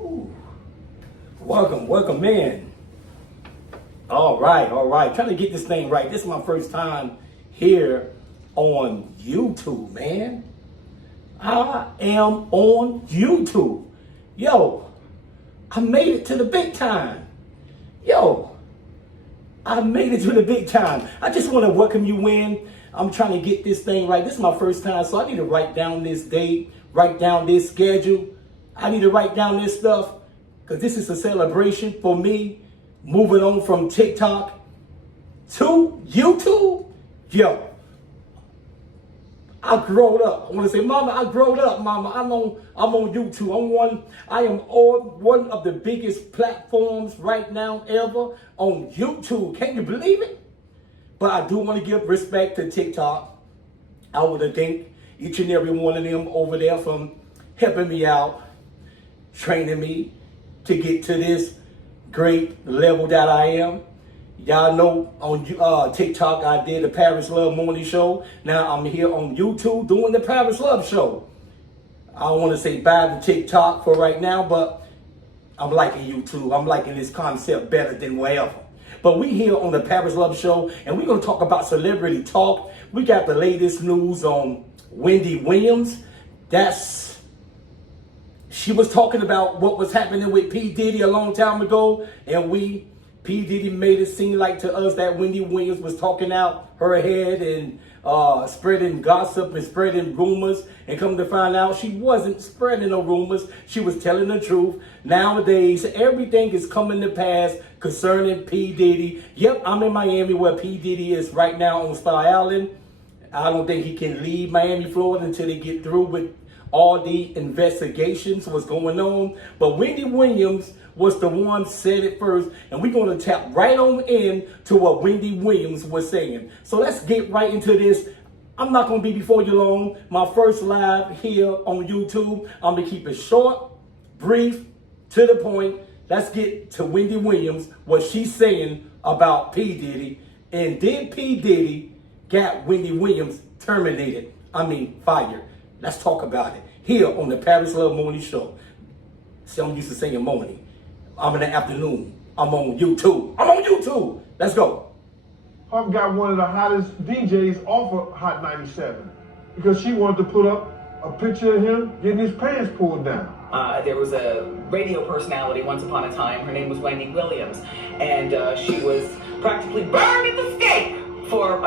Ooh. Welcome in. All right. Trying to get this thing right. This is my first time here on YouTube, man. I am on YouTube. Yo, I made it to the big time. I made it to the big time. I just want to welcome you in. I'm trying to get this thing right. This is my first time, so I need to write down this date, write down this schedule. I need to write down this stuff because this is a celebration for me moving on from TikTok to YouTube. Yo, I growed up. I want to say, Mama, I growed up, Mama. I'm on YouTube. I am on one of the biggest platforms right now ever on YouTube. Can you believe it? But I do want to give respect to TikTok. I want to thank each and every one of them over there from helping me out, training me to get to this great level that I am. Y'all know on TikTok I did the Paris Love Morning Show. Now I'm here on YouTube doing the Paris Love Show. I don't want to say bye to TikTok for right now, but I'm liking YouTube. I'm liking this concept better than wherever. But we here on the Paris Love Show, and we're going to talk about celebrity talk. We got the latest news on Wendy Williams. She was talking about what was happening with P. Diddy a long time ago, and P. Diddy made it seem like to us that Wendy Williams was talking out her head and spreading gossip and spreading rumors, and come to find out she wasn't spreading no rumors. She was telling the truth. Nowadays, everything is coming to pass concerning P. Diddy. Yep, I'm in Miami where P. Diddy is right now on Star Island. I don't think he can leave Miami, Florida until they get through with all the investigations, what's going on. But Wendy Williams was the one said it first, and we're going to tap right on in to what Wendy Williams was saying. So let's get right into this. I'm not going to be before you long. My first live here on YouTube. I'm going to keep it short, brief, to the point. Let's get to Wendy Williams, what she's saying about P. Diddy. And did P. Diddy got Wendy Williams terminated? Fired. Let's talk about it here on the Paris Love Morning Show. See, I'm used to saying morning. I'm in the afternoon. I'm on YouTube. Let's go. I've got one of the hottest DJs off of Hot 97 because she wanted to put up a picture of him getting his pants pulled down. There was a radio personality once upon a time. Her name was Wendy Williams, and she was practically burned at the stake for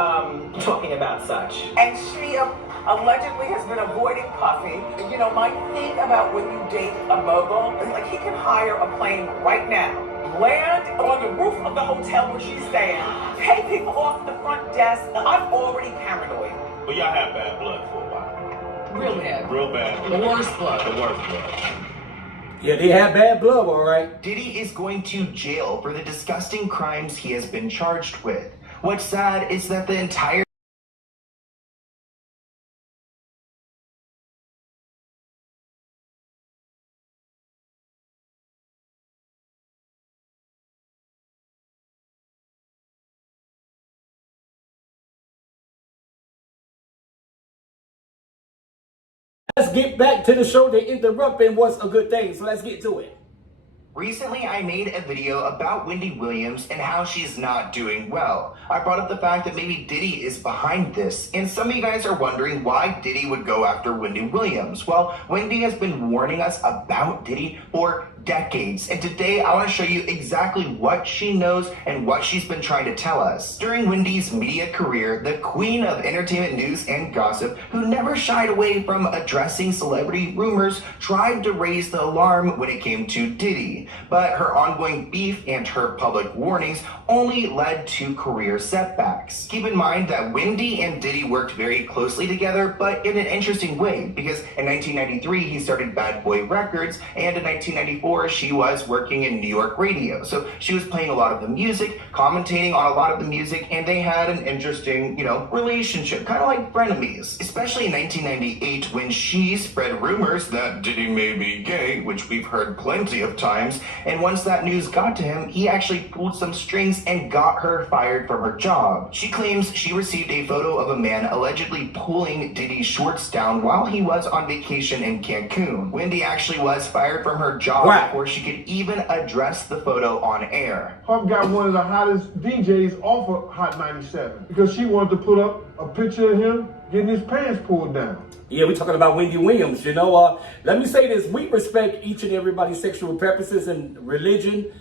talking about such. And she allegedly has been avoiding Puffy. You know, my thing about when you date a mogul is like he can hire a plane right now, land on the roof of the hotel where she's staying, pay people off the front desk. I'm already paranoid. But y'all have bad blood for a while. Real bad. Real bad. The worst blood. The worst blood. Yeah, they have bad blood, all right. Diddy is going to jail for the disgusting crimes he has been charged with. What's sad is that the entire Let's get back to the show. They interrupting was a good thing, so let's get to it. Recently, I made a video about Wendy Williams and how she's not doing well. I brought up the fact that maybe Diddy is behind this, and some of you guys are wondering why Diddy would go after Wendy Williams. Well, Wendy has been warning us about Diddy for decades, and today I want to show you exactly what she knows and what she's been trying to tell us. During Wendy's media career, the queen of entertainment news and gossip, who never shied away from addressing celebrity rumors, tried to raise the alarm when it came to Diddy. But her ongoing beef and her public warnings only led to career setbacks. Keep in mind that Wendy and Diddy worked very closely together, but in an interesting way, because in 1993 he started Bad Boy Records, and in 1994 she was working in New York radio. So she was playing a lot of the music, commentating on a lot of the music, and they had an interesting, relationship, kind of like frenemies. Especially in 1998 when she spread rumors that Diddy may be gay. which we've heard plenty of times. And once that news got to him, he actually pulled some strings and got her fired from her job. She claims she received a photo of a man allegedly pulling Diddy's shorts down while he was on vacation in Cancun. Wendy actually was fired from her job before she could even address the photo on air. Puff got one of the hottest DJs off of Hot 97 because she wanted to put up a picture of him getting his pants pulled down. Yeah, we're talking about Wendy Williams. You know, let me say this. We respect each and everybody's sexual preferences and religion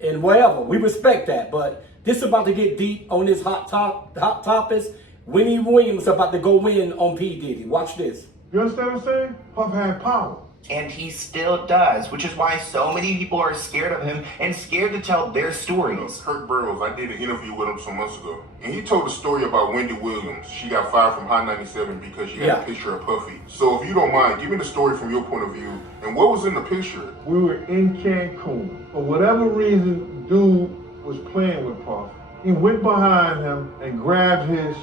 and whatever. We respect that. But this is about to get deep on this hot topics. Wendy Williams about to go in on P. Diddy. Watch this. You understand what I'm saying? Puff had power. And he still does, which is why so many people are scared of him and scared to tell their stories. Kirk Burroughs, I did an interview with him some months ago, and he told a story about Wendy Williams. She got fired from Hot 97 because she had a picture of Puffy. So if you don't mind, give me the story from your point of view, and what was in the picture? We were in Cancun. For whatever reason, dude was playing with Puff. He went behind him and grabbed his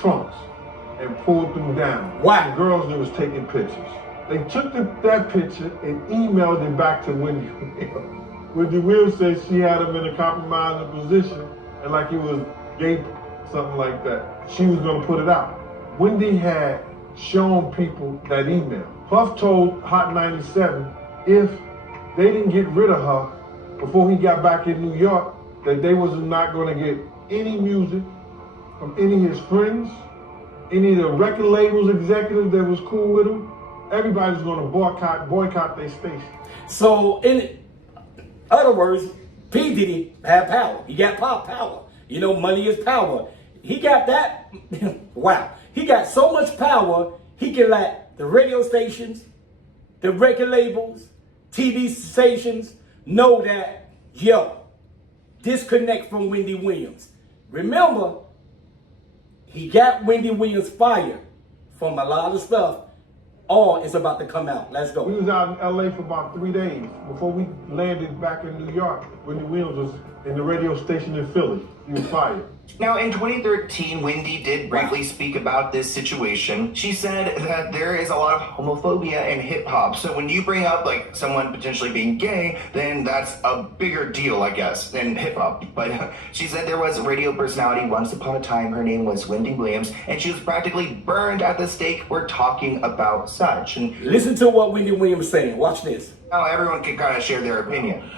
trunks and pulled them down. Wow. The girls that was taking pictures. They took that picture and emailed it back to Wendy Williams. Wendy Williams said she had him in a compromising position and like he was gay, something like that. She was going to put it out. Wendy had shown people that email. Puff told Hot 97 if they didn't get rid of her before he got back in New York, that they was not going to get any music from any of his friends, any of the record labels executives that was cool with him. Everybody's going to boycott their station. So, in other words, P. Diddy had power. He got power. You know, money is power. He got that. Wow. He got so much power, he can let the radio stations, the record labels, TV stations know that, yo, disconnect from Wendy Williams. Remember, he got Wendy Williams fired from a lot of stuff. All is about to come out. Let's go. We was out in LA for about 3 days before we landed back in New York. Wendy Williams was in the radio station in Philly. He was fired. Now, in 2013, Wendy did briefly speak about this situation. She said that there is a lot of homophobia in hip-hop. So when you bring up, like, someone potentially being gay, then that's a bigger deal, I guess, than hip-hop. But she said there was a radio personality once upon a time. Her name was Wendy Williams, and she was practically burned at the stake for talking about such. And listen to what Wendy Williams saying. Watch this. now everyone can kind of share their opinion.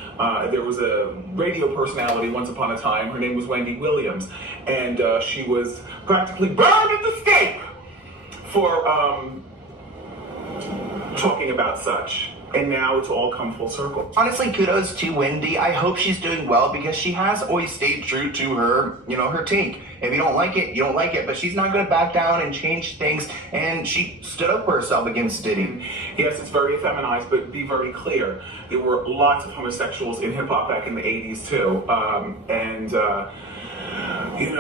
There was a radio personality once upon a time. Her name was Wendy Williams, and she was practically burned at the stake for talking about such. And now it's all come full circle. Honestly, kudos to Wendy. I hope she's doing well because she has always stayed true to her, her take. If you don't like it, you don't like it. But she's not going to back down and change things. And she stood up for herself against Diddy. Yes, it's very effeminized, but be very clear. There were lots of homosexuals in hip hop back in the 80s too.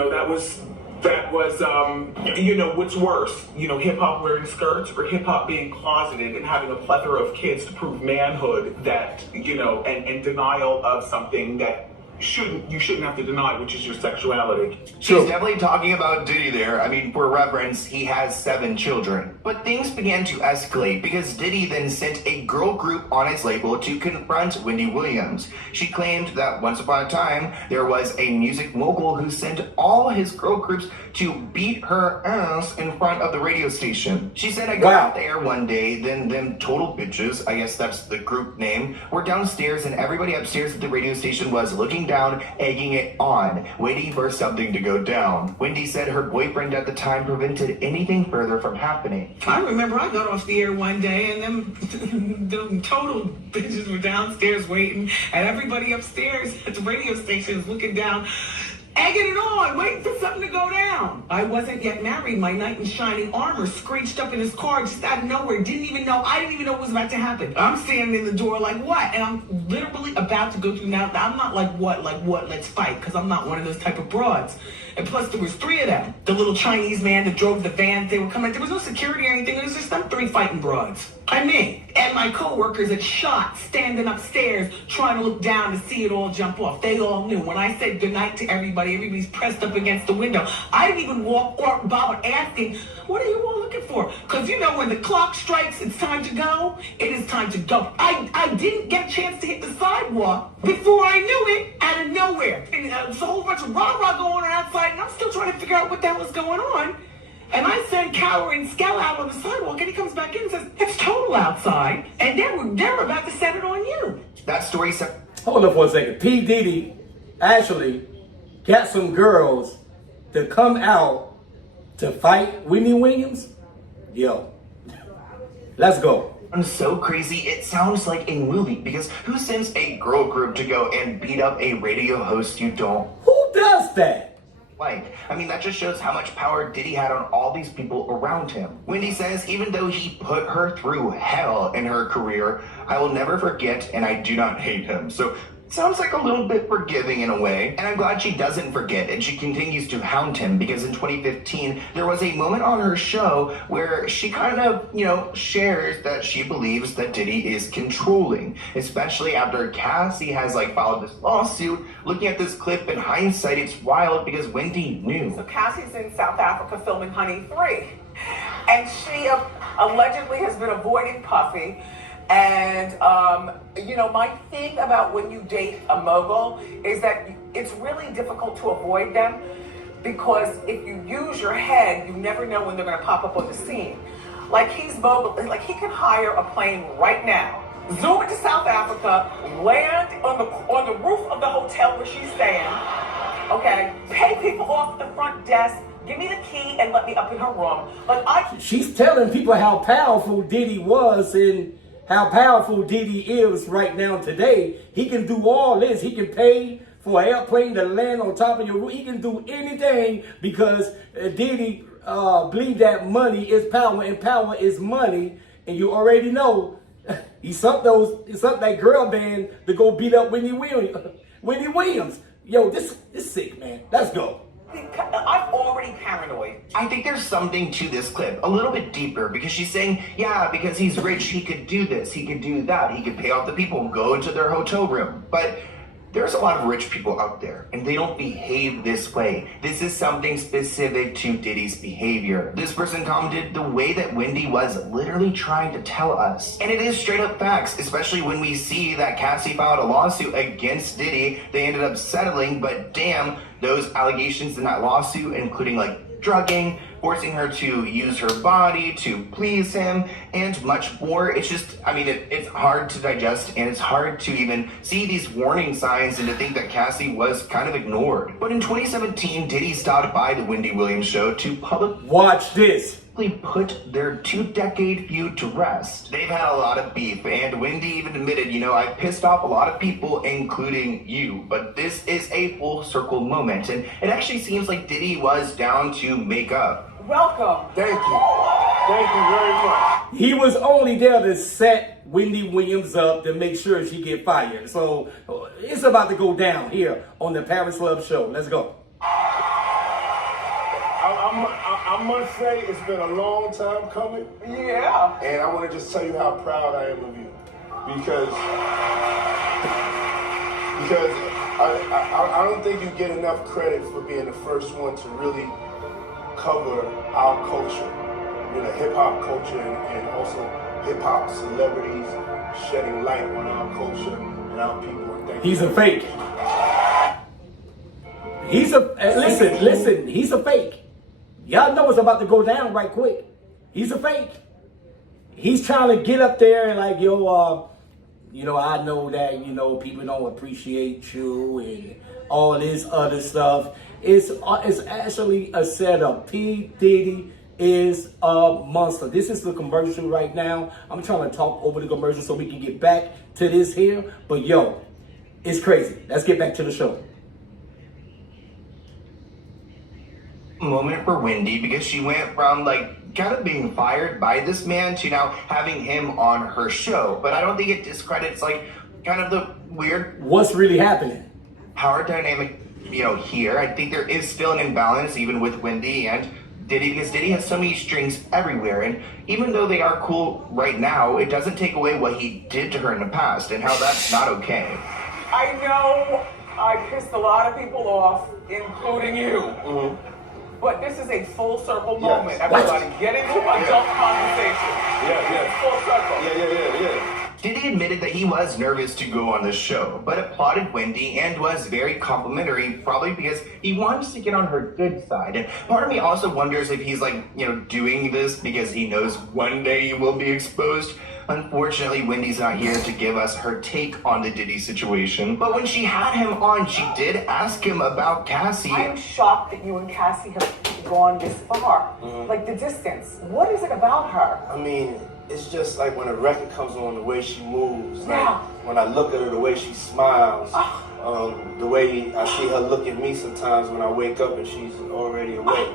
That was, what's worse, hip hop wearing skirts or hip hop being closeted and having a plethora of kids to prove manhood that, and denial of something that you shouldn't have to deny, which is your sexuality. She's definitely talking about Diddy there. I mean, for reference, he has 7 children. But things began to escalate because Diddy then sent a girl group on his label to confront Wendy Williams. She claimed that once upon a time, there was a music mogul who sent all his girl groups to beat her ass in front of the radio station. She said, I got out there one day, then them total bitches, I guess that's the group name, were downstairs and everybody upstairs at the radio station was looking down, egging it on, waiting for something to go down. Wendy said her boyfriend at the time prevented anything further from happening. I remember I got off the air one day and them total bitches were downstairs waiting and everybody upstairs at the radio station is looking down, egging it on, waiting for something to go down. I wasn't yet married. My knight in shining armor screeched up in his car just out of nowhere. I didn't even know what was about to happen. I'm standing in the door like, what? And I'm literally about to go through now. I'm not like, what, let's fight, because I'm not one of those type of broads. And plus, there was three of them. The little Chinese man that drove the van, they were coming. There was no security or anything. It was just them three fighting broads. Me and my coworkers had shot standing upstairs trying to look down to see it all jump off. They all knew. When I said goodnight to everybody, everybody's pressed up against the window. I didn't even walk or bother asking, what are you all looking for? Because you know when the clock strikes, it's time to go. It is time to go. I didn't get a chance to hit the sidewalk before I knew it out of nowhere. And there's a whole bunch of rah-rah going on outside, and I'm still trying to figure out what the hell is going on. And I send cowering Skell out on the sidewalk, and he comes back in and says, it's total outside, and they're about to set it on you. That story said. Hold up for a second. P. Diddy actually got some girls to come out to fight Wendy Williams. Yo, let's go. I'm so crazy, it sounds like a movie, because who sends a girl group to go and beat up a radio host you don't Who does that? like? I mean, that just shows how much power Diddy had on all these people around him. Wendy says even though he put her through hell in her career, I will never forget and I do not hate him. So sounds like a little bit forgiving in a way, and I'm glad she doesn't forget and she continues to hound him, because in 2015 there was a moment on her show where she kind of, shares that she believes that Diddy is controlling, especially after Cassie has filed this lawsuit. Looking at this clip in hindsight, it's wild because Wendy knew. So Cassie's in South Africa filming Honey 3, and she allegedly has been avoiding Puffy. And, my thing about when you date a mogul is that it's really difficult to avoid them, because if you use your head, you never know when they're going to pop up on the scene. Like, he's mogul, like he can hire a plane right now, zoom into South Africa, land on the roof of the hotel where she's staying, okay, pay people off at the front desk, give me the key and let me up in her room. She's telling people how powerful Diddy was and how powerful Diddy is right now today. He can do all this. He can pay for an airplane to land on top of your roof. He can do anything because Diddy believe that money is power and power is money. And you already know he sent that girl band to go beat up Wendy Williams. Yo, this is sick, man. Let's go. I'm already paranoid. I think there's something to this clip, a little bit deeper, because she's saying, yeah, because he's rich, he could do this, he could do that, he could pay off the people and go into their hotel room. But there's a lot of rich people out there, and they don't behave this way. This is something specific to Diddy's behavior. This person commented the way that Wendy was literally trying to tell us. And it is straight up facts, especially when we see that Cassie filed a lawsuit against Diddy. They ended up settling, but damn, those allegations in that lawsuit, including drugging, forcing her to use her body to please him, and much more. It's just, it's hard to digest, and it's hard to even see these warning signs and to think that Cassie was kind of ignored. But in 2017, Diddy stopped by the Wendy Williams show to publicly Watch this. put their 2-decade feud to rest. They've had a lot of beef, and Wendy even admitted, I've pissed off a lot of people, including you, but this is a full circle moment, and it actually seems like Diddy was down to make up. Welcome. Thank you. Thank you very much. He was only there to set Wendy Williams up to make sure she get fired. So it's about to go down here on the Paris Love Show. Let's go. I must say it's been a long time coming. Yeah. And I want to just tell you how proud I am of you. Because I don't think you get enough credit for being the first one to really cover our culture, hip-hop culture, and also hip-hop celebrities shedding light on our culture and our people. He's a fake. Listen, he's a fake. Y'all know it's about to go down right quick. He's a fake. He's trying to get up there and I know that, people don't appreciate you and all this other stuff. It's actually a setup. P. Diddy is a monster. This is the commercial right now. I'm trying to talk over the commercial so we can get back to this here. But yo, it's crazy. Let's get back to the show. Moment for Wendy, because she went from kind of being fired by this man to now having him on her show. But I don't think it discredits kind of the weird What's really happening? power dynamic here. I think there is still an imbalance even with Wendy and Diddy, because Diddy has so many strings everywhere, and even though they are cool right now, it doesn't take away what he did to her in the past and how that's not okay. I know I pissed a lot of people off, including you. But this is a full circle moment. Everybody get into adult conversation. Full circle. Diddy admitted that he was nervous to go on the show, but applauded Wendy and was very complimentary, probably because he wants to get on her good side. And part of me also wonders if he's doing this because he knows one day he will be exposed. Unfortunately, Wendy's not here to give us her take on the Diddy situation. But when she had him on, she did ask him about Cassie. I am shocked that you and Cassie have gone this far. Like the distance. What is it about her? I mean, it's just like when a record comes on, the way she moves. Yeah. When I look at her, the way she smiles. The way I see her look at me sometimes when I wake up and she's already awake,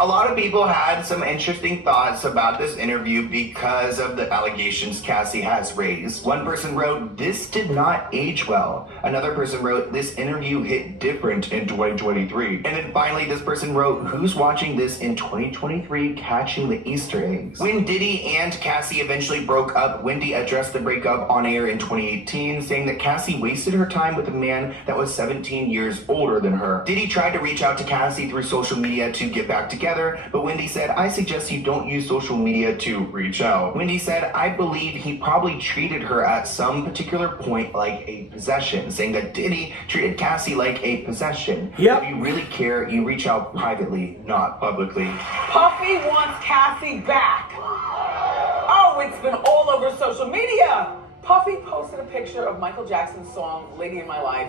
A lot of people had some interesting thoughts about this interview because of the allegations Cassie has raised. One person wrote, "This did not age well." Another person wrote, "This interview hit different in 2023. And then finally, this person wrote, "Who's watching this in 2023 catching the Easter eggs?" When Diddy and Cassie eventually broke up, Wendy addressed the breakup on air in 2018, saying that Cassie wasted her time with a man that was 17 years older than her. Diddy tried to reach out to Cassie through social media to get back together, but Wendy said, "I suggest you don't use social media to reach out." Wendy said, "I believe he probably treated her at some particular point like a possession," saying that Diddy treated Cassie like a possession. Yep. If you really care, you reach out privately, not publicly. Puffy wants Cassie back. Oh, it's been all over social media. Puffy posted a picture of Michael Jackson's song, Lady in My Life,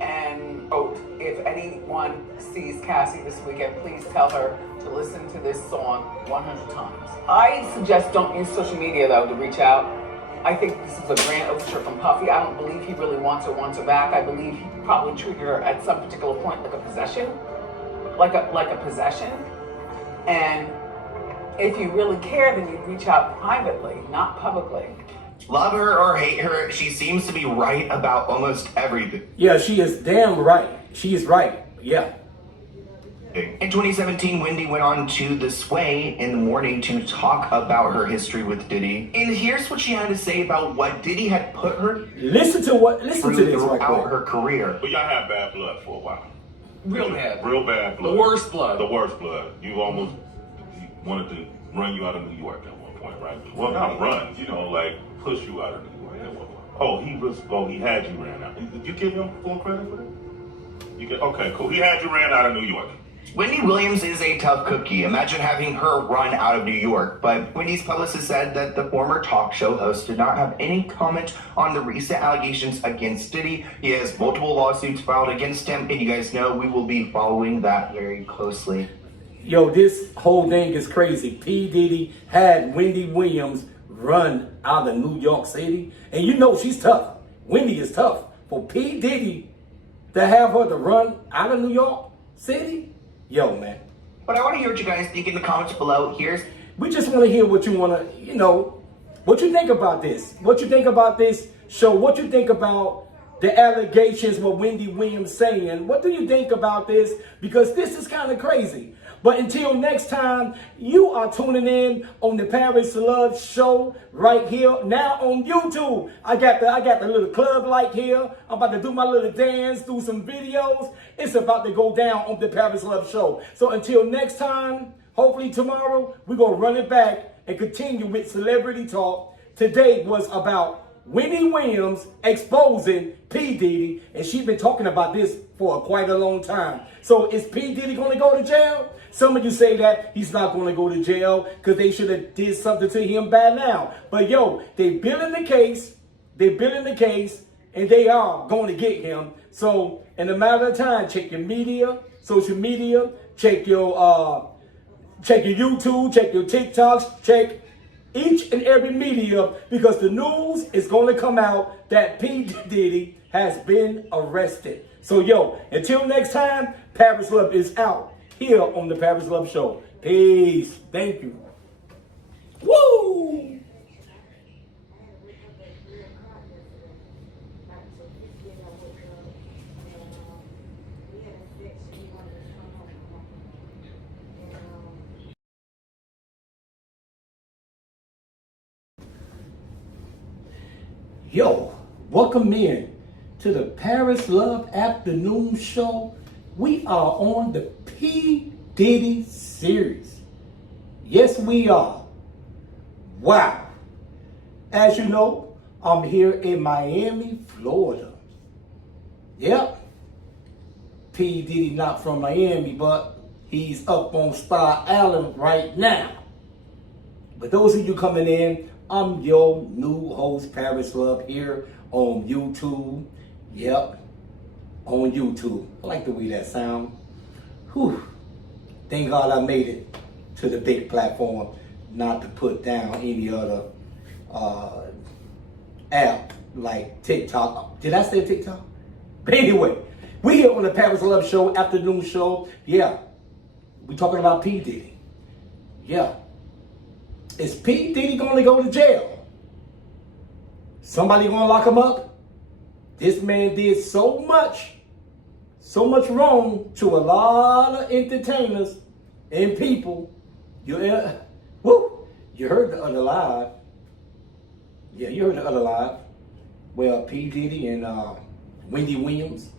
and wrote, "If anyone sees Cassie this weekend, please tell her to listen to this song 100 times. I suggest don't use social media, though, to reach out. I think this is a grand overture from Puffy. I don't believe he really wants her back. I believe he probably treated her at some particular point like a possession. Like a possession. And if you really care, then you'd reach out privately, not publicly." Love her or hate her, she seems to be right about almost everything. Yeah, she is damn right. She is right. Yeah. In 2017, Wendy went on to The Sway in the Morning to talk about her history with Diddy. And here's what she had to say about what Diddy had put her Listen to this right throughout quick. her career. But y'all had bad blood for a while. Real bad. Real bad blood. The worst blood. The worst blood. You almost wanted to run you out of New York at one point, right? Well, not run, push you out of New York at one point. He had you ran out. Did you give him full credit for that? Okay, cool. He had you ran out of New York. Wendy Williams is a tough cookie. Imagine having her run out of New York. But Wendy's publicist said that the former talk show host did not have any comment on the recent allegations against Diddy. He has multiple lawsuits filed against him, and you guys know we will be following that very closely. Yo, this whole thing is crazy. P. Diddy had Wendy Williams run out of New York City. And she's tough. Wendy is tough. For P. Diddy to have her to run out of New York City? Yo, man. But I want to hear what you guys think in the comments below. We just want to hear what you want to, what you think about this. What you think about this show. What you think about the allegations, what Wendy Williams saying. What do you think about this? Because this is kind of crazy. But until next time, you are tuning in on the Paris Love Show right here now on YouTube. I got the little club light here. I'm about to do my little dance, do some videos. It's about to go down on the Paris Love Show. So until next time, hopefully tomorrow, we're going to run it back and continue with Celebrity Talk. Today was about Wendy Williams exposing P. Diddy, and she's been talking about this for quite a long time. So is P. Diddy going to go to jail? Some of you say that he's not going to go to jail because they should have did something to him by now. But they building the case, and they are going to get him. So in a matter of time, check your media, social media, check your YouTube, check your TikToks, check each and every media, because the news is going to come out that P. Diddy has been arrested. So until next time, Paris Love is out here on the Paris Love Show. Peace. Thank you. Woo! Yo, welcome in to the Paris Love Afternoon Show. We are on the P. Diddy series. Yes, we are. Wow. As you know, I'm here in Miami, Florida. Yep. P. Diddy not from Miami, but he's up on Star Island right now. But those of you coming in, I'm your new host, Paris Love, here on YouTube. Yep, on YouTube. I like the way that sound. Whew. Thank God I made it to the big platform, not to put down any other app like TikTok. Did I say TikTok? But anyway, we here on the Paris Love Show, afternoon show. Yeah, we talking about P. Diddy. Yeah. Is P. Diddy gonna go to jail? Somebody gonna lock him up? This man did so much wrong to a lot of entertainers and people. You heard the other live. Yeah, you heard the other live. Well, P. Diddy and Wendy Williams.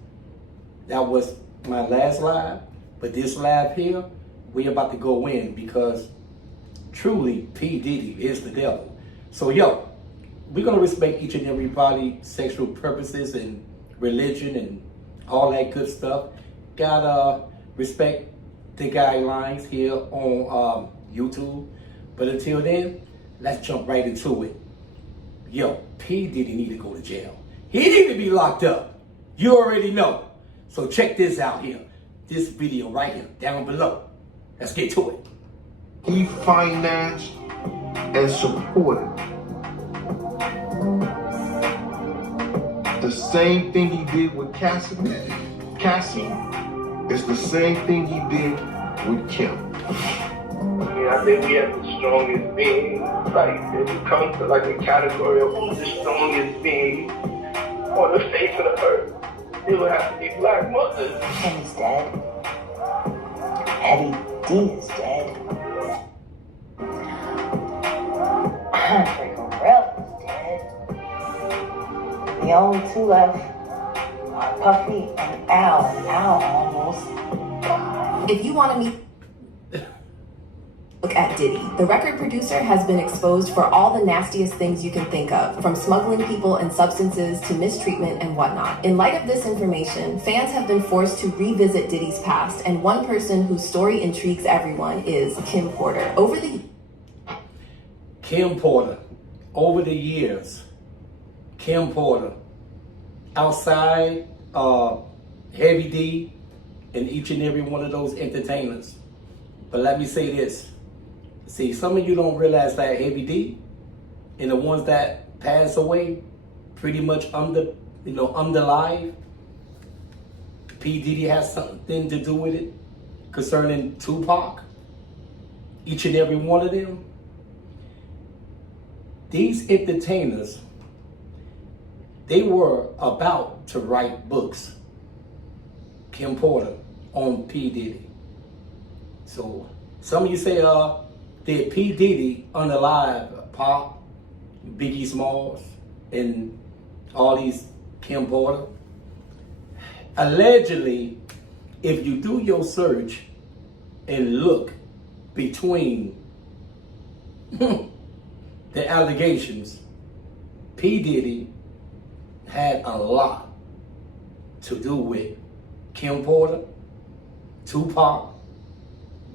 That was my last live. But this live here, we about to go in because truly, P. Diddy is the devil. So, yo, we're going to respect each and everybody's sexual purposes and religion and all that good stuff. Gotta respect the guidelines here on YouTube. But until then, let's jump right into it. Yo, P. Diddy need to go to jail. He need to be locked up. You already know. So check this out here. This video right here, down below. Let's get to it. He financed and supported the same thing he did with Cassie is the same thing he did with Kim. I think we have the strongest being. Like, if it comes to like the category of who's the strongest being on the face of the earth, it would have to be Black mothers. Kim is dead. Heavy D is dead. Andre Gorell is dead. The only two left are Puffy and Al. And Al almost. If you want to meet, look at Diddy. The record producer has been exposed for all the nastiest things you can think of, from smuggling people and substances to mistreatment and whatnot. In light of this information, fans have been forced to revisit Diddy's past, and one person whose story intrigues everyone is Kim Porter. Kim Porter, over the years, Kim Porter, outside Heavy D and each and every one of those entertainers. But let me say this. See, some of you don't realize that Heavy D and the ones that pass away pretty much under live, P. Diddy has something to do with it concerning Tupac. Each and every one of them. These entertainers, they were about to write books. Kim Porter on P. Diddy. So some of you say, did P. Diddy unalive Pop, Biggie Smalls, and all these Kim Porter? Allegedly, if you do your search and look between the allegations, P. Diddy had a lot to do with Kim Porter, Tupac,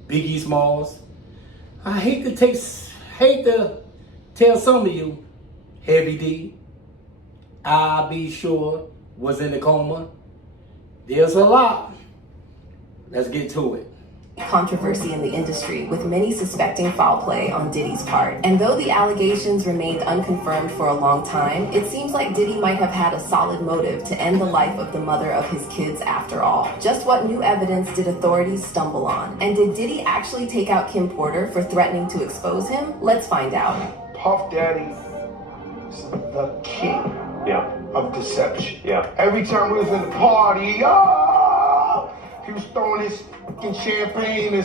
Biggie Smalls. I hate to tell some of you, Heavy D, I'll be sure, was in a coma. There's a lot. Let's get to it. Controversy in the industry, with many suspecting foul play on Diddy's part. And though the allegations remained unconfirmed for a long time, it seems like Diddy might have had a solid motive to end the life of the mother of his kids after all. Just what new evidence did authorities stumble on? And did Diddy actually take out Kim Porter for threatening to expose him? Let's find out. Puff Daddy is the king of deception. Yeah. Every time we was in the party, he was throwing his fucking champagne.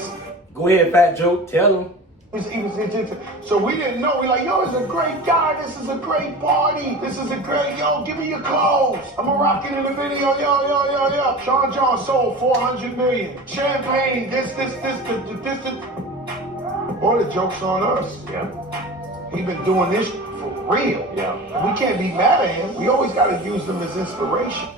Go ahead, Fat Joe. Tell him. So we didn't know. We're like, yo, it's a great guy. This is a great party. This is a great, yo, give me your clothes. I'm a rockin' in the video, yo. Sean John sold 400 million. Champagne, this. Boy, the joke's on us. Yeah. He been doing this for real. Yeah. We can't be mad at him. We always gotta use them as inspiration.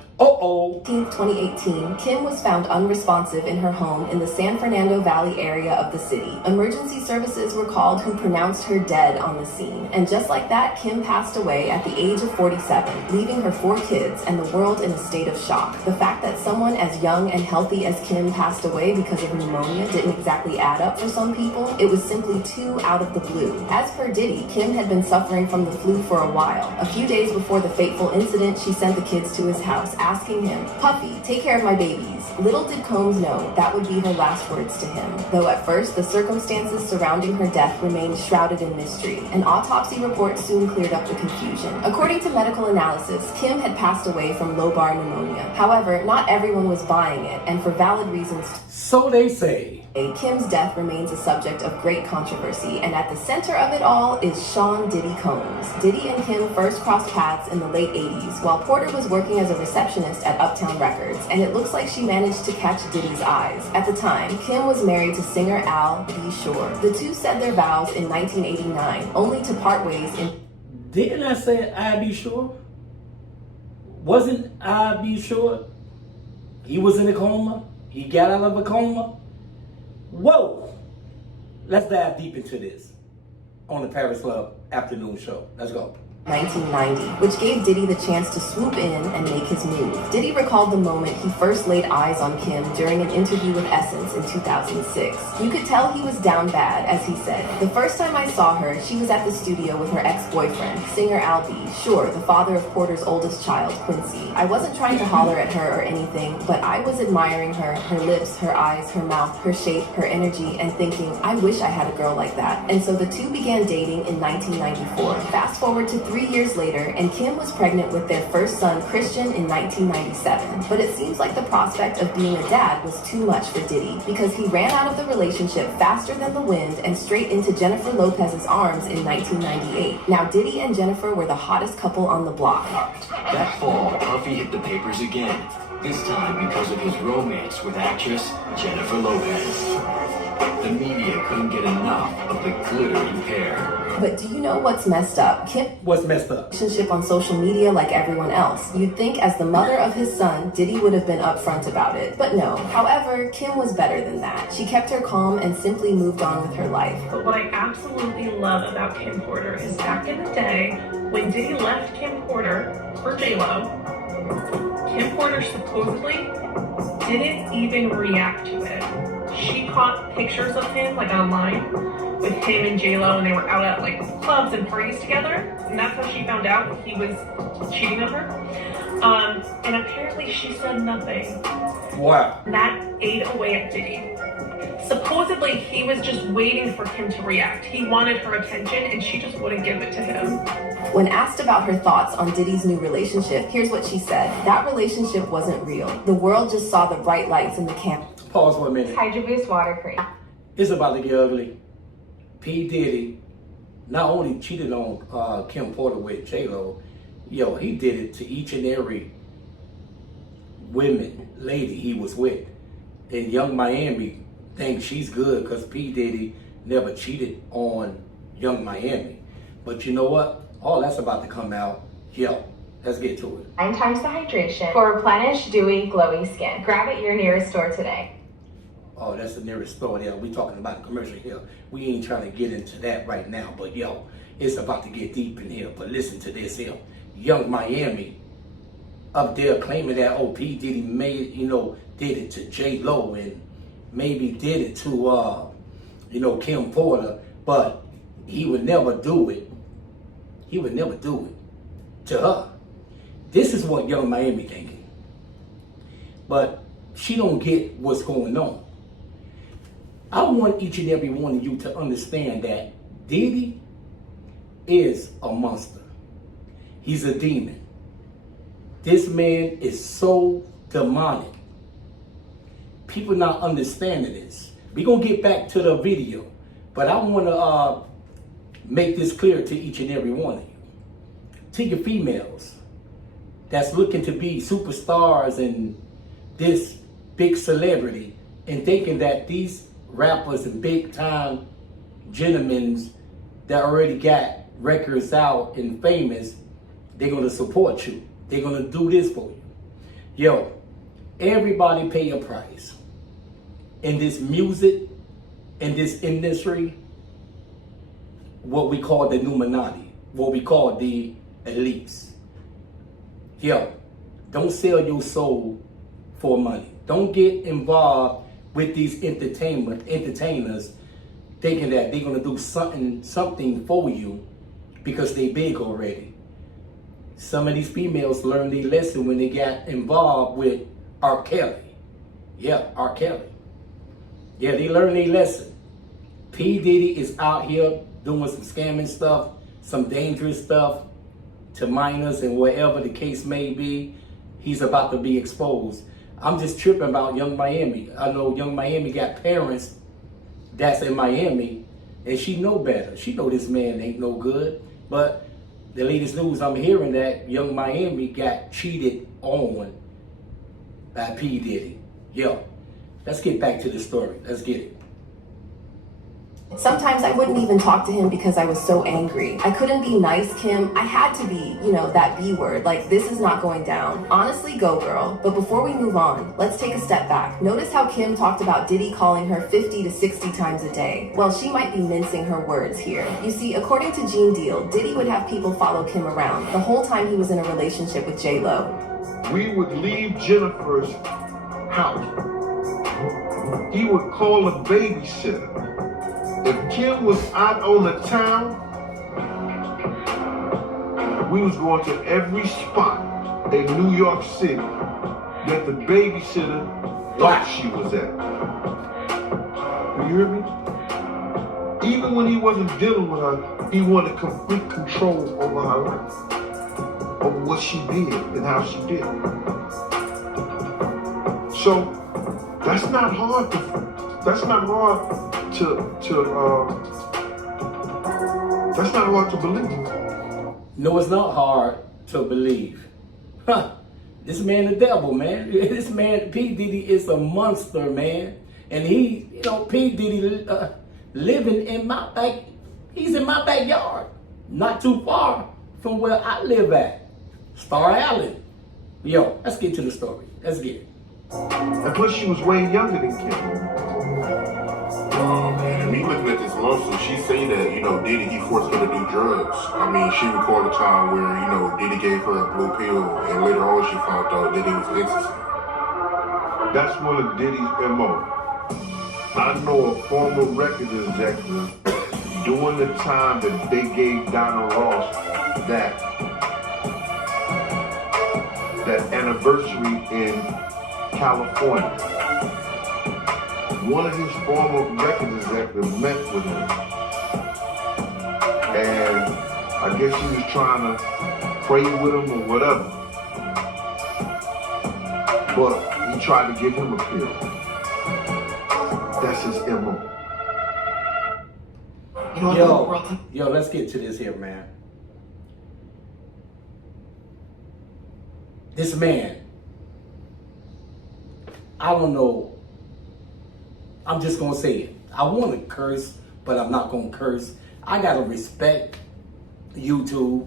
2018, Kim was found unresponsive in her home in the San Fernando Valley area of the city. Emergency services were called, who pronounced her dead on the scene. And just like that, Kim passed away at the age of 47, leaving her 4 kids and the world in a state of shock. The fact that someone as young and healthy as Kim passed away because of pneumonia didn't exactly add up for some people. It was simply too out of the blue. As per Diddy, Kim had been suffering from the flu for a while. A few days before the fateful incident, she sent the kids to his house, asking him, "Puffy, take care of my babies." Little did Combs know that would be her last words to him. Though at first, the circumstances surrounding her death remained shrouded in mystery. An autopsy report soon cleared up the confusion. According to medical analysis, Kim had passed away from lobar pneumonia. However, not everyone was buying it, and for valid reasons, so they say. Kim's death remains a subject of great controversy, and at the center of it all is Sean Diddy Combs. Diddy and Kim first crossed paths in the late 80s while Porter was working as a receptionist at Uptown Records, and it looks like she managed to catch Diddy's eyes. At the time, Kim was married to singer Al B. Sure. The two said their vows in 1989, only to part ways in... Didn't I say I Be Sure? Wasn't I Be Sure? He was in a coma. He got out of a coma. Whoa! Let's dive deep into this on the Paris Club afternoon show. Let's go. 1990, which gave Diddy the chance to swoop in and make his move. Diddy recalled the moment he first laid eyes on Kim during an interview with Essence in 2006. You could tell he was down bad, as he said. "The first time I saw her, she was at the studio with her ex-boyfriend, singer Al B. Sure, the father of Porter's oldest child, Quincy. I wasn't trying to holler at her or anything, but I was admiring her, her lips, her eyes, her mouth, her shape, her energy, and thinking, I wish I had a girl like that." And so the two began dating in 1994. Fast forward to 3 years later, and Kim was pregnant with their first son, Christian, in 1997. But it seems like the prospect of being a dad was too much for Diddy, because he ran out of the relationship faster than the wind and straight into Jennifer Lopez's arms in 1998. Now, Diddy and Jennifer were the hottest couple on the block. That fall, Puffy hit the papers again, this time because of his romance with actress Jennifer Lopez. The media couldn't get enough of the glittery pair. But do you know what's messed up? What's messed up? Relationship on social media like everyone else. You'd think as the mother of his son, Diddy would have been upfront about it. But no. However, Kim was better than that. She kept her calm and simply moved on with her life. But what I absolutely love about Kim Porter is back in the day, when Diddy left Kim Porter for J-Lo, Kim Porter supposedly didn't even react to it. She caught pictures of him, like online, with him and J-Lo, and they were out at like clubs and parties together, and that's how she found out he was cheating on her. And apparently she said nothing. Wow. And that ate away at Diddy. Supposedly he was just waiting for Kim to react. He wanted her attention, and she just wouldn't give it to him. When asked about her thoughts on Diddy's new relationship, here's what she said. That relationship wasn't real. The world just saw the bright lights in the camp. Pause for a minute. Hydro Boost water cream. It's about to get ugly. P. Diddy not only cheated on Kim Porter with J-Lo, he did it to each and every lady he was with. And Young Miami thinks she's good because P. Diddy never cheated on Young Miami. But you know what? All that's about to come out. Let's get to it. 9 times the hydration for replenish, dewy, glowy skin. Grab at your nearest store today. Oh, that's the nearest store there. We talking about the commercial here. We ain't trying to get into that right now, but it's about to get deep in here. But listen to this here. Young Miami up there claiming that P. Diddy did it to J-Lo and maybe did it to Kim Porter, but he would never do it. He would never do it to her. This is what Young Miami thinking. But she don't get what's going on. I want each and every one of you to understand that Diddy is a monster. He's a demon. This man is so demonic. People not understanding this. We're going to get back to the video. But I want to make this clear to each and every one of you. To your females that's looking to be superstars and this big celebrity and thinking that these rappers and big time gentlemen that already got records out and famous, they're going to support you. They're going to do this for you. Yo, everybody pay a price. In this music, in this industry, what we call the Illuminati, what we call the elites. Yo, don't sell your soul for money. Don't get involved with these entertainers thinking that they're going to do something for you because they big already. Some of these females learned their lesson when they got involved with R. Kelly. Yeah, R. Kelly. Yeah, they learned their lesson. P. Diddy is out here doing some scamming stuff, some dangerous stuff to minors and whatever the case may be. He's about to be exposed. I'm just tripping about Young Miami. I know Young Miami got parents that's in Miami, and she know better. She know this man ain't no good. But the latest news I'm hearing that Young Miami got cheated on by P. Diddy. Yo, let's get back to the story. Let's get it. Sometimes I wouldn't even talk to him because I was so angry. I couldn't be nice, Kim. I had to be, that B word. Like, this is not going down. Honestly, go girl. But before we move on, let's take a step back. Notice how Kim talked about Diddy calling her 50 to 60 times a day. Well, she might be mincing her words here. You see, according to Gene Deal, Diddy would have people follow Kim around the whole time he was in a relationship with J-Lo. We would leave Jennifer's house. He would call a babysitter. If Kim was out on the town, we was going to every spot in New York City that the babysitter thought she was at. You hear me? Even when he wasn't dealing with her, he wanted complete control over her life, over what she did and how she did it. So that's not hard to believe. No, it's not hard to believe. This man the devil, man. This man, P. Diddy, is a monster, man. And he, P. Diddy living in he's in my backyard. Not too far from where I live at. Star Island. Yo, let's get to the story. Let's get it. And plus she was way younger than Kim. Oh man, me looking at this lawsuit, she say that, Diddy, he forced her to do drugs. I mean, she recalled a time where, Diddy gave her a blue pill, and later on she found out that it was ecstasy. That's one of Diddy's MO. I know a former record executive during the time that they gave Donna Ross that anniversary in California. One of his former record executives met with him. And I guess she was trying to pray with him or whatever. But he tried to give him a pill. That's his MO. Yo, let's get to this here, man. This man, I don't know. I'm just going to say it. I want to curse, but I'm not going to curse. I got to respect YouTube.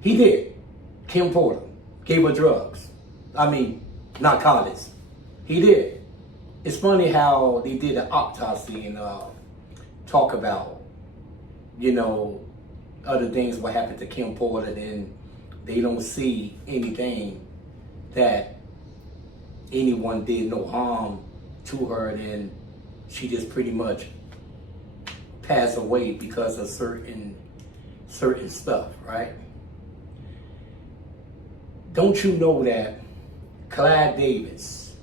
He did. Kim Porter gave her drugs. I mean, narcotics. He did. It's funny how they did an autopsy and talk about, other things what happened to Kim Porter, and they don't see anything that anyone did no harm to her, and she just pretty much passed away because of certain stuff, right? Don't you know that Clive Davis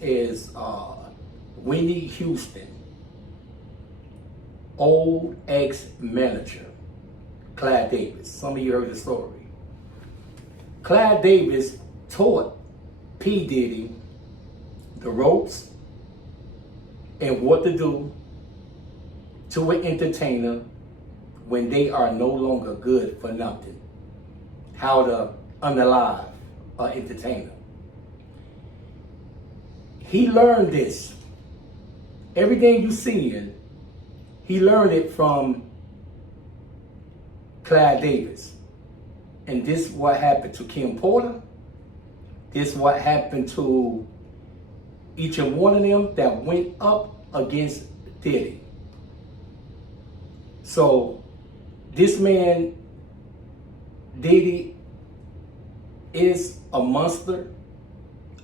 is Whitney Houston, old ex-manager. Clive Davis. Some of you heard the story. Clive Davis taught P. Diddy the ropes and what to do to an entertainer when they are no longer good for nothing. How to unalive an entertainer. He learned this. Everything you seeing, he learned it from Clive Davis. And this is what happened to Kim Porter. This is what happened to each and one of them that went up against Diddy. So this man, Diddy, is a monster,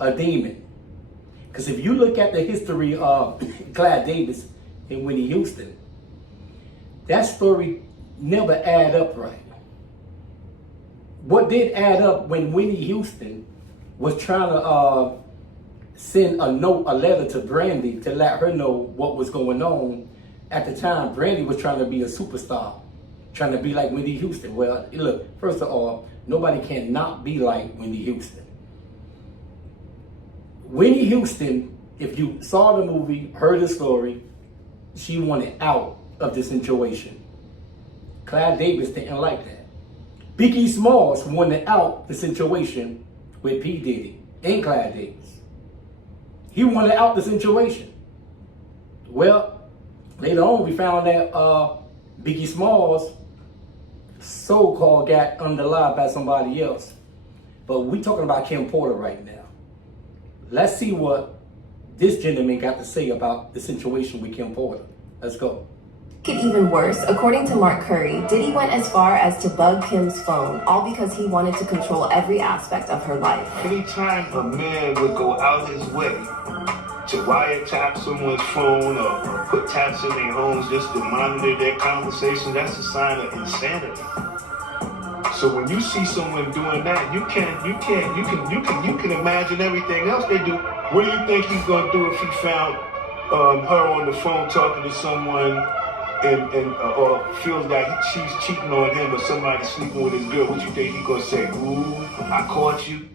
a demon. Because if you look at the history of Clive Davis and Whitney Houston, that story never add up right. What did add up when Whitney Houston was trying to send a letter to Brandy to let her know what was going on. At the time, Brandy was trying to be a superstar, trying to be like Whitney Houston. Well, look, first of all, nobody cannot be like Whitney Houston. Whitney Houston, if you saw the movie, heard the story, she wanted out of this situation. Clive Davis didn't like that. Biggie Smalls wanted out the situation with P. Diddy and Clive Davis. He wanted out the situation. Well, later on we found that Biggie Smalls so-called got underlied by somebody else. But we talking about Kim Porter right now. Let's see what this gentleman got to say about the situation with Kim Porter. Let's go. It even worse. According to Mark Curry, Diddy went as far as to bug Kim's phone, all because he wanted to control every aspect of her life. Anytime a man would go out his way to wiretap someone's phone or put taps in their homes just to monitor their conversation, that's a sign of insanity. So when you see someone doing that, you can imagine everything else they do. What do you think he's gonna do if he found her on the phone talking to someone or feels like she's cheating on him or somebody sleeping with his girl? What you think he's gonna say? Ooh, I caught you.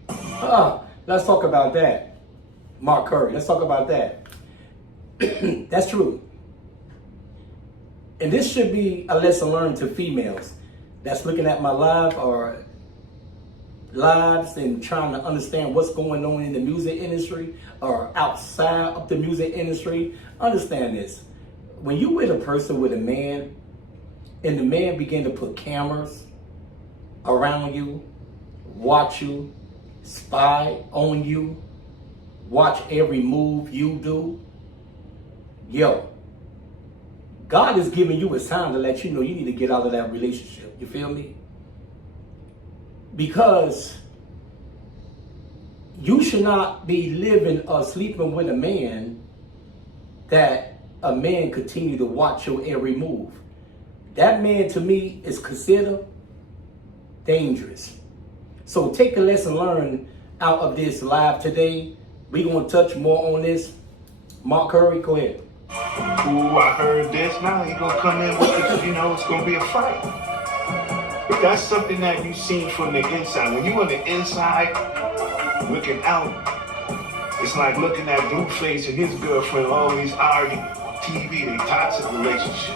Let's talk about that. Mark Curry, let's talk about that. That's true. And this should be a lesson learned to females that's looking at my live or lives and trying to understand what's going on in the music industry or outside of the music industry. Understand this. When you with a person with a man and the man begin to put cameras around you, watch you, spy on you, watch every move you do, yo, God is giving you a sign to let you know you need to get out of that relationship. You feel me? Because you should not be living or sleeping with a man that a man continue to watch your every move. That man to me is considered dangerous. So take a lesson learned out of this live today. We're going to touch more on this. Mark Curry, go ahead. Ooh, I heard this. Now he gonna come in with it, it's gonna be a fight. But that's something that you seen from the inside. When you on the inside, looking out, it's like looking at Blueface and his girlfriend always arguing on TV, they toxic relationship.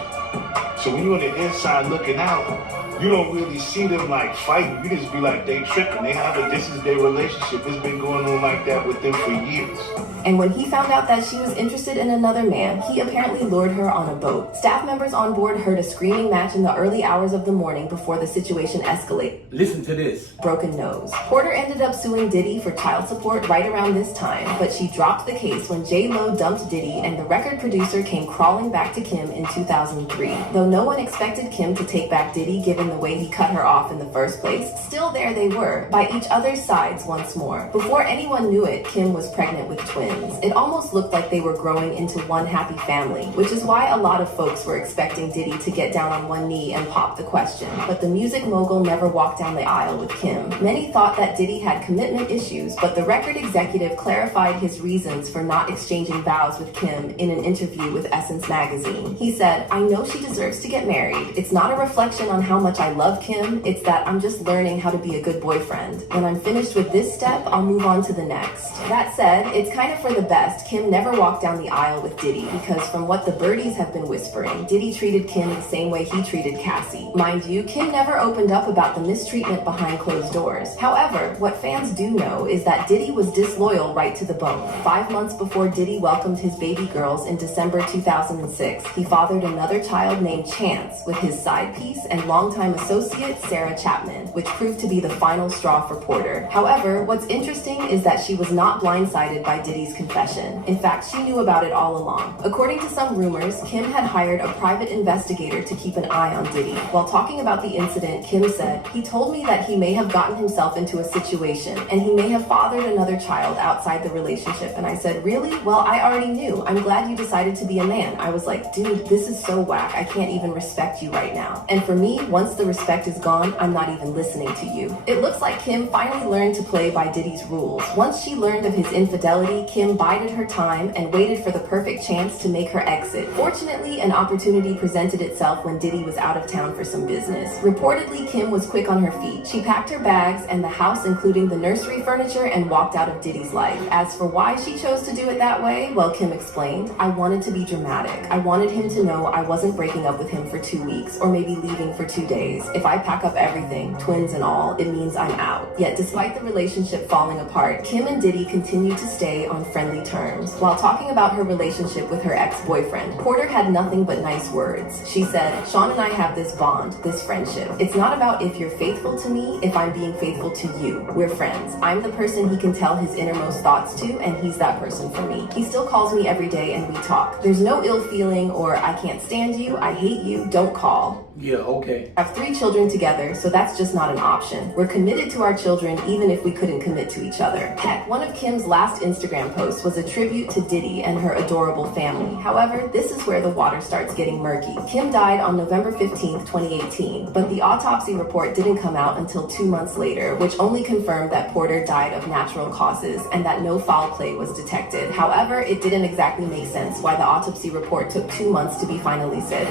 So when you on the inside looking out, you don't really see them like fighting. You just be like, they tripping. This is their relationship. It's been going on like that with them for years. And when he found out that she was interested in another man, he apparently lured her on a boat. Staff members on board heard a screaming match in the early hours of the morning before the situation escalated. Listen to this. Broken nose. Porter ended up suing Diddy for child support right around this time, but she dropped the case when J-Lo dumped Diddy and the record producer came crawling back to Kim in 2003. Though no one expected Kim to take back Diddy given the way he cut her off in the first place, still there they were, by each other's sides once more. Before anyone knew it, Kim was pregnant with twins. It almost looked like they were growing into one happy family, which is why a lot of folks were expecting Diddy to get down on one knee and pop the question. But the music mogul never walked down the aisle with Kim. Many thought that Diddy had commitment issues, but the record executive clarified his reasons for not exchanging vows with Kim in an interview with Essence magazine. He said, "I know she deserves to get married. It's not a reflection on how much much I love Kim, it's that I'm just learning how to be a good boyfriend. When I'm finished with this step, I'll move on to the next. That said, it's kind of for the best Kim never walked down the aisle with Diddy, because from what the birdies have been whispering, Diddy treated Kim the same way he treated Cassie. Mind you, Kim never opened up about the mistreatment behind closed doors. However, what fans do know is that Diddy was disloyal right to the bone. 5 months before Diddy welcomed his baby girls in December 2006, he fathered another child named Chance with his side piece and longtime associate Sarah Chapman, which proved to be the final straw for Porter. However, what's interesting is that she was not blindsided by Diddy's confession. In fact, she knew about it all along. According to some rumors, Kim had hired a private investigator to keep an eye on Diddy. While talking about the incident, Kim said, "He told me that he may have gotten himself into a situation and he may have fathered another child outside the relationship." And I said, "Really? Well, I already knew. I'm glad you decided to be a man." I was like, dude, this is so whack. I can't even respect you right now. And for me, once the respect is gone, I'm not even listening to you. It looks like Kim finally learned to play by Diddy's rules. Once she learned of his infidelity, Kim bided her time and waited for the perfect chance to make her exit. Fortunately, an opportunity presented itself when Diddy was out of town for some business. Reportedly, Kim was quick on her feet. She packed her bags and the house, including the nursery furniture, and walked out of Diddy's life. As for why she chose to do it that way, well, Kim explained, "I wanted to be dramatic. I wanted him to know I wasn't breaking up with him for 2 weeks or maybe leaving for 2 days. If I pack up everything, twins and all, it means I'm out." Yet despite the relationship falling apart, Kim and Diddy continued to stay on friendly terms. While talking about her relationship with her ex-boyfriend, Porter had nothing but nice words. She said, "Sean and I have this bond, this friendship. It's not about if you're faithful to me, if I'm being faithful to you. We're friends. I'm the person he can tell his innermost thoughts to, and he's that person for me. He still calls me every day and we talk. There's no ill feeling or I can't stand you, I hate you, don't call." Yeah, okay. I have 3 children together, so that's just not an option. We're committed to our children even if we couldn't commit to each other. Heck, one of Kim's last Instagram posts was a tribute to Diddy and her adorable family. However, this is where the water starts getting murky. Kim died on November 15th, 2018, but the autopsy report didn't come out until 2 months later, which only confirmed that Porter died of natural causes and that no foul play was detected. However, it didn't exactly make sense why the autopsy report took 2 months to be finally said.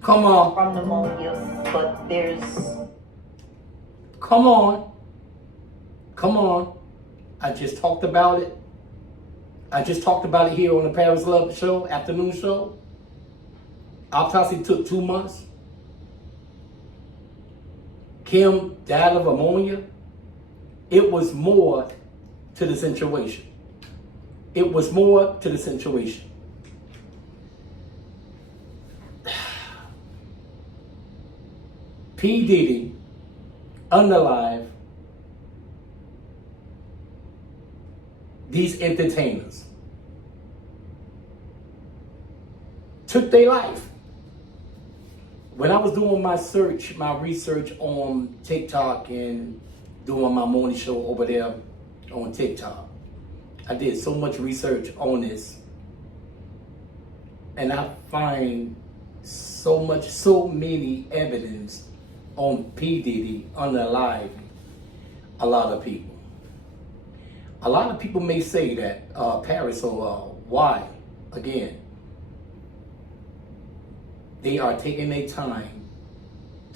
Come on. From pneumonia, but there's... Come on. Come on. I just talked about it. I just talked about it here on the Paris Love Show, afternoon show. Autopsy took 2 months. Kim died of ammonia. It was more to the situation. It was more to the situation. P. Diddy, unalive, these entertainers took their life. When I was doing my research on TikTok and doing my morning show over there on TikTok, I did so much research on this, and I find so many evidence on P. Diddy unalive a lot of people. A lot of people may say that Paris or why, again, they are taking their time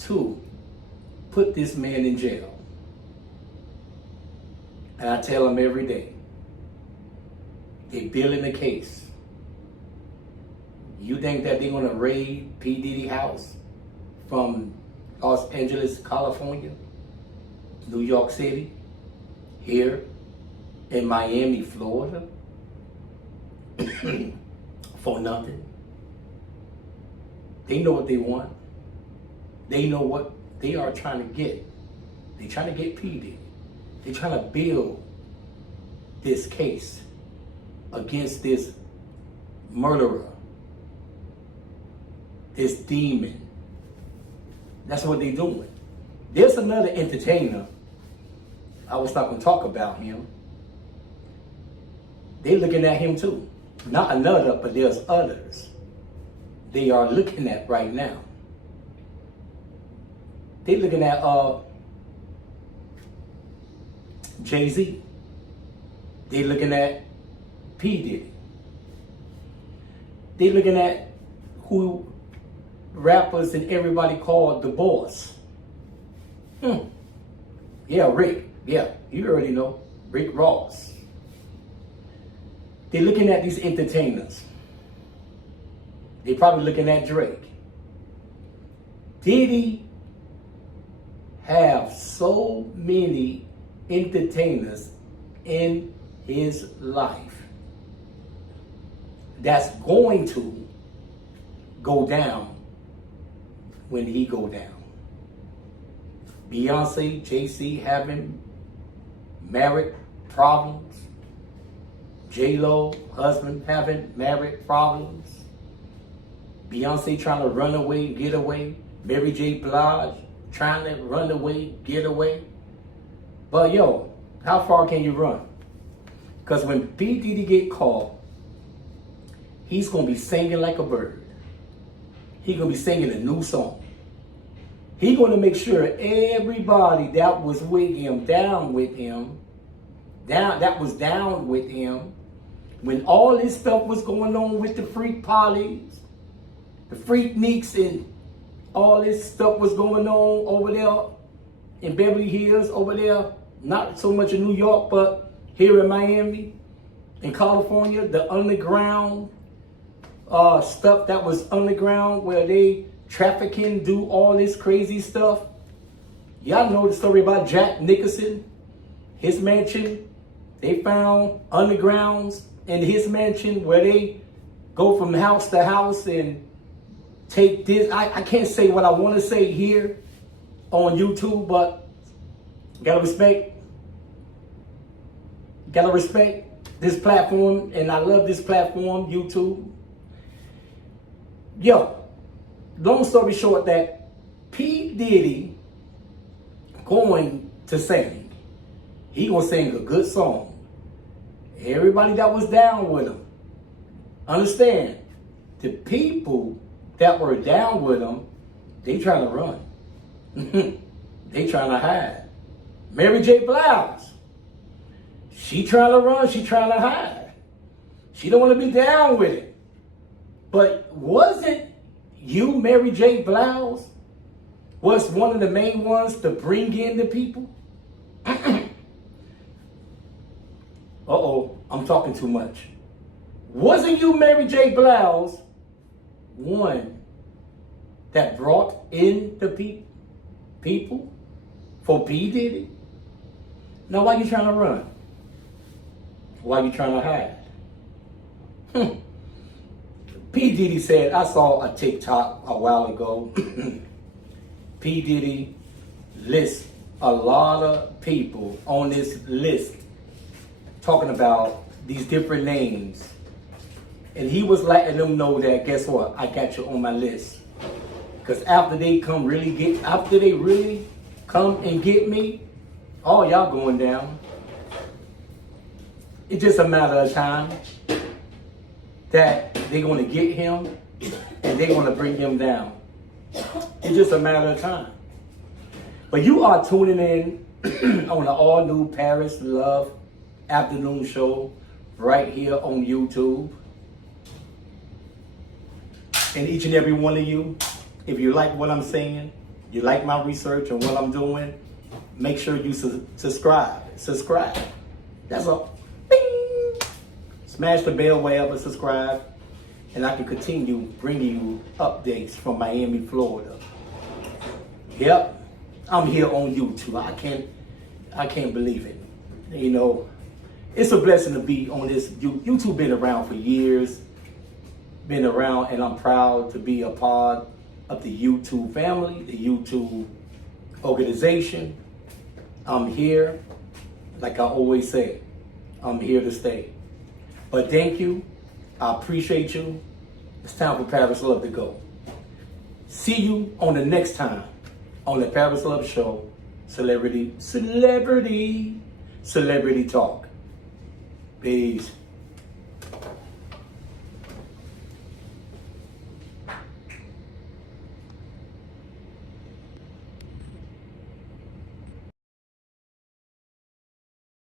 to put this man in jail. And I tell them every day, they building a case. You think that they're gonna raid P. Diddy house from Los Angeles, California, New York City, here in Miami, Florida, for nothing? They know what they want. They know what they are trying to get. They're trying to get P. Diddy. They're trying to build this case against this murderer, this demon. That's what they're doing. There's another entertainer. I was not going to talk about him. They're looking at him too. Not another, but there's others they are looking at right now. They're looking at Jay-Z. They're looking at P. Diddy. They're looking at who rappers and everybody called the boss. Yeah, Rick. Yeah, you already know. Rick Ross. They're looking at these entertainers. They're probably looking at Drake. Did he have so many entertainers in his life that's going to go down when he go down? Beyonce, Jay-Z having marriage problems. J-Lo, husband having marriage problems. Beyonce trying to run away, get away. Mary J. Blige trying to run away, get away. But yo, how far can you run? Because when P. Diddy get caught, he's going to be singing like a bird. He's going to be singing a new song. He's going to make sure everybody that was with him, that was down with him, when all this stuff was going on with the freak parties, the freakniks, and all this stuff was going on over there in Beverly Hills, over there, not so much in New York, but here in Miami, in California, the underground stuff that was underground where they trafficking, do all this crazy stuff. Y'all know the story about Jack Nicholson, his mansion. They found undergrounds in his mansion where they go from house to house and take this. I can't say what I want to say here on YouTube, but gotta respect this platform, and I love this platform, YouTube. Yo, long story short, that P. Diddy going to sing. He gonna sing a good song. Everybody that was down with him, understand, the people that were down with him, they trying to run. They trying to hide. Mary J. Blige, she trying to run, she trying to hide. She don't want to be down with it. But wasn't you, Mary J. Blige, was one of the main ones to bring in the people? Uh-oh, I'm talking too much. Wasn't you, Mary J. Blige, one that brought in the people for P. Diddy? Now, why you trying to run? Why you trying to hide? P. Diddy said, I saw a TikTok a while ago. P. Diddy lists a lot of people on this list talking about these different names. And he was letting them know that, guess what? I got you on my list. Because after they really come and get me, all y'all going down. It's just a matter of time that they're going to get him and they're going to bring him down. It's just a matter of time. But you are tuning in on the all-new Paris Love afternoon show right here on YouTube. And each and every one of you, if you like what I'm saying, you like my research and what I'm doing, make sure you subscribe. That's all. Bing! Smash the bell wherever, subscribe, and I can continue bringing you updates from Miami, Florida. Yep, I'm here on YouTube. I can't believe it. You know, it's a blessing to be on this. YouTube been around for years, been around, and I'm proud to be a part of the YouTube family, the YouTube organization. I'm here, like I always say, I'm here to stay. But thank you, I appreciate you. It's time for Paris Love to go. See you on the next time on the Paris Love Show, Celebrity Talk. Peace.